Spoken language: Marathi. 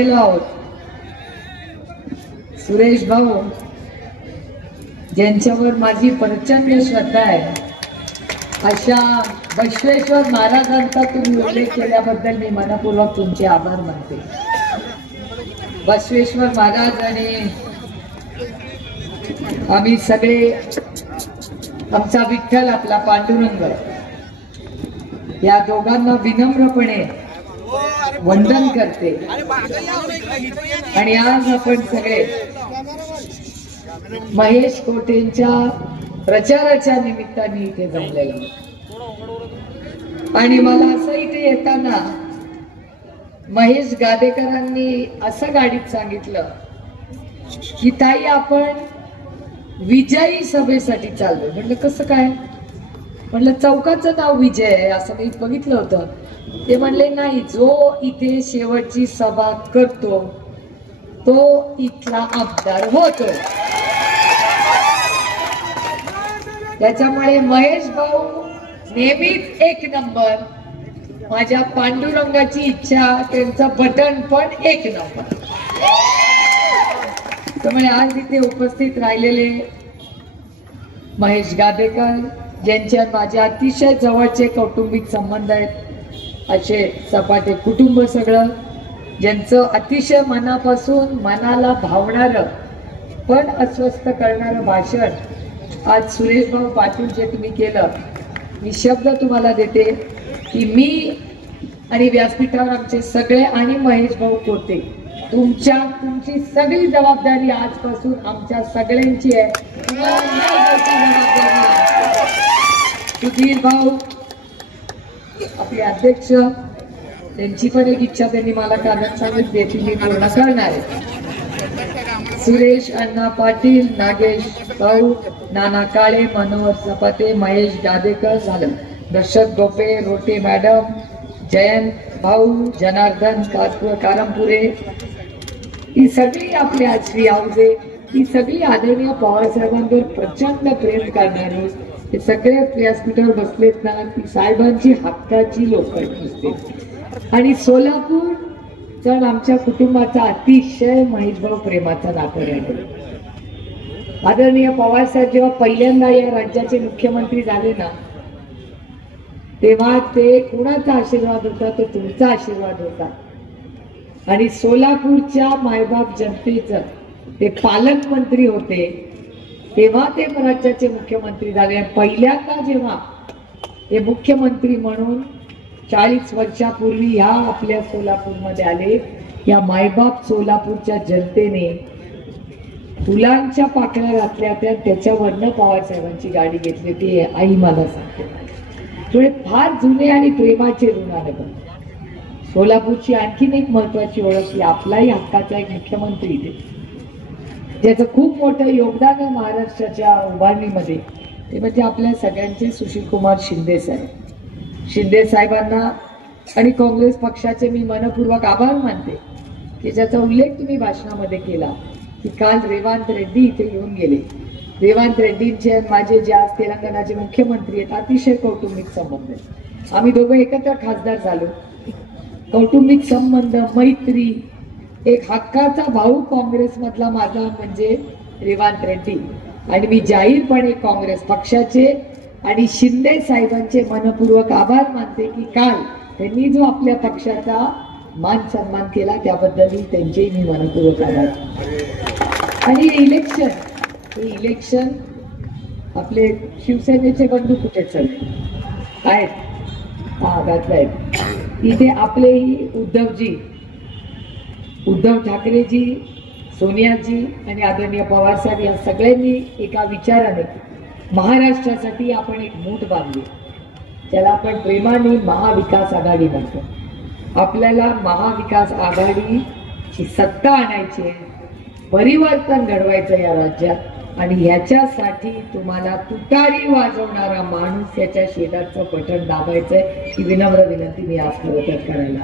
बसलेलो आहोत. सुरेश भाऊ ज्यांच्यावर माझी प्रचंड श्रद्धा आहे अशा बसवेश्वर महाराजांचा तुम्ही उल्लेख केल्याबद्दल मी मनपूर्वक तुमचे आभार मानते. बसवेश्वर महाराज आणि आम्ही सगळे आमचा विठ्ठल आपला पांडुरंग या दोघांना विनम्रपणे वंदन करते. आणि आज आपण सगळे महेश कोटेंच्या प्रचाराच्या निमित्ताने इथे जमलेलो. आणि मला असं इथे येताना महेश गादेकरांनी असं गाडीत सांगितलं की ताई आपण विजयी सभेसाठी चाललो. म्हटलं कसं काय? म्हटलं चौकाचं नाव विजय आहे असं मी बघितलं होतं. ते म्हणले नाही, जो इथे शेवटची सभा करतो तो इथला आमदार होतो. त्याच्यामुळे महेश भाऊ नेहमीच एक नंबर. माझ्या पांडुरंगाची इच्छा, त्यांचं बटन पण एक नंबर. त्यामुळे आज इथे उपस्थित राहिलेले महेश गादेकर ज्यांच्या माझ्या अतिशय जवळचे कौटुंबिक संबंध आहेत, असे सपाटे कुटुंब सगळं, ज्यांचं अतिशय मनापासून मनाला भावणारं पण अस्वस्थ करणारं भाषण आज सुरेश भाऊ पाटील जे तुम्ही केलं. मी शब्द तुम्हाला देते की मी आणि व्यासपीठावर आमचे सगळे आणि महेश भाऊ कोटे तुमची सगळी जबाबदारी आजपासून आमच्या सगळ्यांची आहे. सुधीर भाऊ आपले अध्यक्ष, त्यांची पण एक इच्छा त्यांनी मला कागद सांगितली ती मी पूर्ण करणार आहे. सुरेश अण्णा पाटील, नागेश भाऊ, नाना काळे, मनोहर सपाते, महेश गादेकर झालं, दर्शक गोपे, रोटे मॅडम, जयंत भाऊ, जनार्दन कारमपुरे, ही सगळी आपली आजरी आवजे, ही सगळी आदरणीय पवार साहेबांवर प्रचंड प्रेम करणारी हे सगळे व्यासपीठावर बसलेत ना, ती साहेबांची हक्काची लोक असते. आणि सोलापूर तर आमच्या कुटुंबाचा अतिशय महेशभाऊ प्रेमाचा नातं राहिला. आदरणीय पवार साहेब जेव्हा पहिल्यांदा या राज्याचे मुख्यमंत्री झाले ना, तेव्हा ते कुणाचा आशीर्वाद होता? तो तुमचा आशीर्वाद होता. आणि सोलापूरच्या मायबाप जनतेचं ते पालकमंत्री होते, तेव्हा ते राज्याचे मुख्यमंत्री झाले. पहिल्यांदा जेव्हा ते मुख्यमंत्री म्हणून 40 वर्षापूर्वी ह्या आपल्या सोलापूरमध्ये आले, या मायबाप सोलापूरच्या जनतेने फुलांच्या पाकळ्या घातल्या त्या, त्याच्यावरनं पवार साहेबांची गाडी घेतली. ती आई मला सांगते. थोडे फार जुने आणि प्रेमाचे ऋण आहे. सोलापूरची आणखीन एक महत्वाची ओळख की आपलाही हक्काचा एक मुख्यमंत्री इथे, ज्याचं खूप मोठं योगदान आहे महाराष्ट्राच्या उभारणीमध्ये, ते म्हणजे आपल्या सगळ्यांचे सुशीलकुमार शिंदे साहेब. शिंदे साहेबांना आणि काँग्रेस पक्षाचे मी मनपूर्वक आभार मानते की ज्याचा उल्लेख तुम्ही भाषणामध्ये केला की काल रेवंत रेड्डी इथे येऊन गेले. रेवंत रेड्डींचे माझे जे आज तेलंगणाचे मुख्यमंत्री आहेत, अतिशय कौटुंबिक संबंध आहेत. आम्ही दोघं एकत्र खासदार झालो. कौटुंबिक संबंध, मैत्री, एक हक्काचा भाऊ काँग्रेसमधला माझा म्हणजे रेवंत रेड्डी. आणि मी जाहीरपणे काँग्रेस पक्षाचे आणि शिंदे साहेबांचे मनपूर्वक आभार मानते की काल त्यांनी जो आपल्या पक्षाचा मान सन्मान केला त्याबद्दलही त्यांचे मी मनपूर्वक आभार. आणि हे इलेक्शन आपले शिवसेनेचे बंधू कुठे चालले आहेत? हा आहेत. इथे आपलेही उद्धव ठाकरेजी, सोनियाजी आणि आदरणीय पवार साहेब या सगळ्यांनी एका विचाराने महाराष्ट्रासाठी आपण एक मूठ बांधली, ज्याला आपण प्रेमाने महाविकास आघाडी म्हणतो. आपल्याला महाविकास आघाडीची सत्ता आणायची आहे, परिवर्तन घडवायचं या राज्यात. आणि ह्याच्यासाठी तुम्हाला तुतारी वाजवणारा माणूस याच्या शेजारचं बटन दाबायचंय ही विनम्र विनंती मी आज खरं तर करायला.